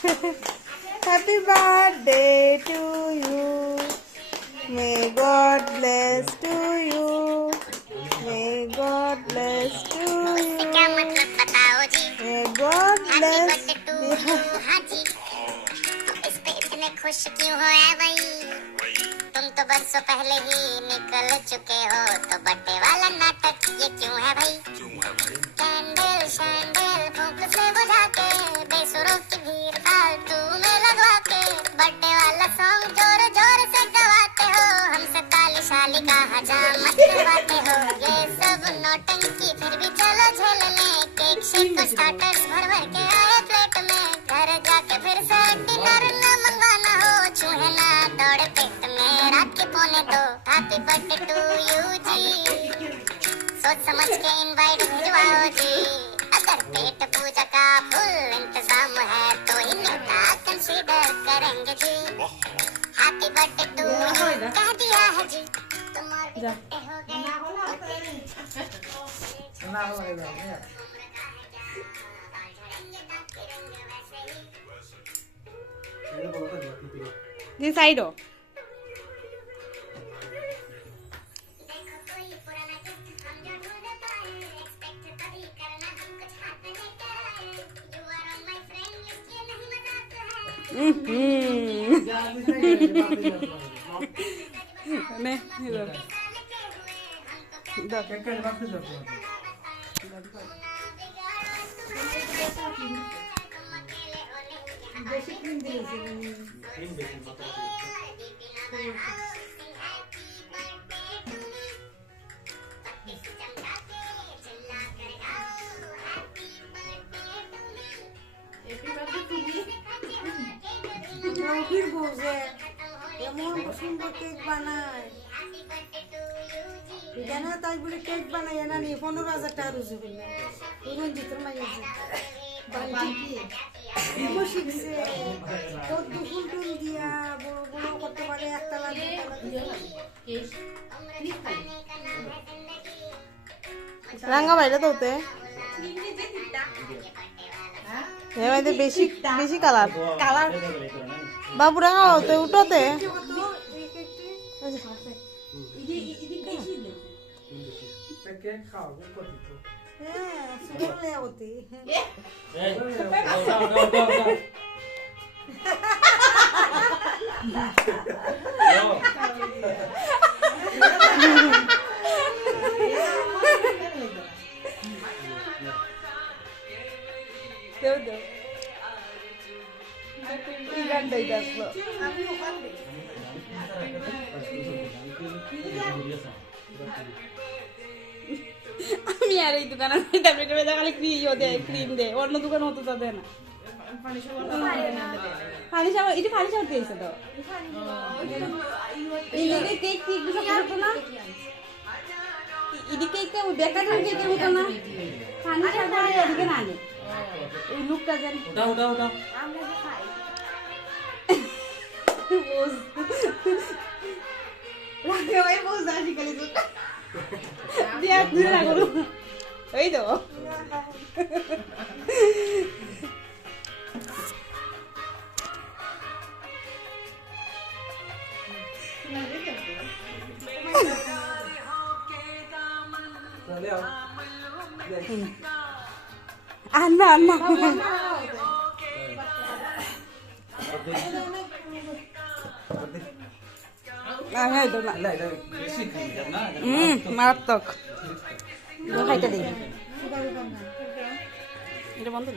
Happy birthday to you. May God bless to you. May God bless to you. क्या मतलब बताओ जी? May God bless but you. हाँ जी, इस पे इतने खुश क्यों हो ऐ भाई? तुम तो बरसों पहले ही निकल चुके हो, तो बर्थडे वाला नाटक ये क्यों है भाई? कैंडल शैंडल फूंक से बुझा के, बेसुरों की भीड़ फालतू में लगवा के, बर्थडे वाला सॉन्ग जोर जोर से गवाते हो, हमसे ताली शाली का हजामत करवाते हो। ये सब नौटंकी फिर भी चलो झेल ले, केक शेक को स्टार्टर्स भर भर के आए प्लेट में, घर जाके फिर से डिनर न मंगवाना हो, चूहे ना दौड़े पेट में रात के 1:45। हैप्पी बर्थडे टू यू जी, सोच समझ के इनवाइट भिजवाओ जी, अगर पेट पूजा का फुल इंतजाम है तो इन्हें का कंसीडर करेंगे जी। हैप्पी बर्थडे टू यू कह दिया है जी, तुम्हारे बर्थडे हो गए। This side हो. देखो कोई पुराना गिफ्ट हम जो ढूंढ पाए, एक्सपेक्ट तभी करना हम कुछ हाथ में लेकर आए, you are on my friend list ये नहीं मजाक है। Ne, इधर. इधर. फिर बोझे এমন সুন্দর কেক বানায় জানো তাই বলে কেক বানায় না নি 15,000 টাকা রুজি বললে রঞ্জিত মাইয়া এমন শিখছে কত ফুল টুল দিয়া বড় বড় করতে পারে একতলা রাঙ্গা বাইরে তো হতে এবারে বেশি বেশি কালার কালার বাবু রাঙ্গা হতে উঠোতে আমি আর এই দোকানে খালি ক্রিম দে অন্য দোকান হতো তা দেয় না পানি সাবান এটা পানি সাবান দিয়েছে তো এই লেগে কেক ঠিক দিতে পারতো না এদিকে কেকটা বেকারের কেকের মতো না পানি সাবান এদিকে না আনে এই লুকটা যেন ওটা আমরা যে খাই बोझ লাগে ওই बोझ আসি খালি তো দিয়া দূরে না করো এই তো Anna মারাত্মক খাইতে দিই এটা বন্ধ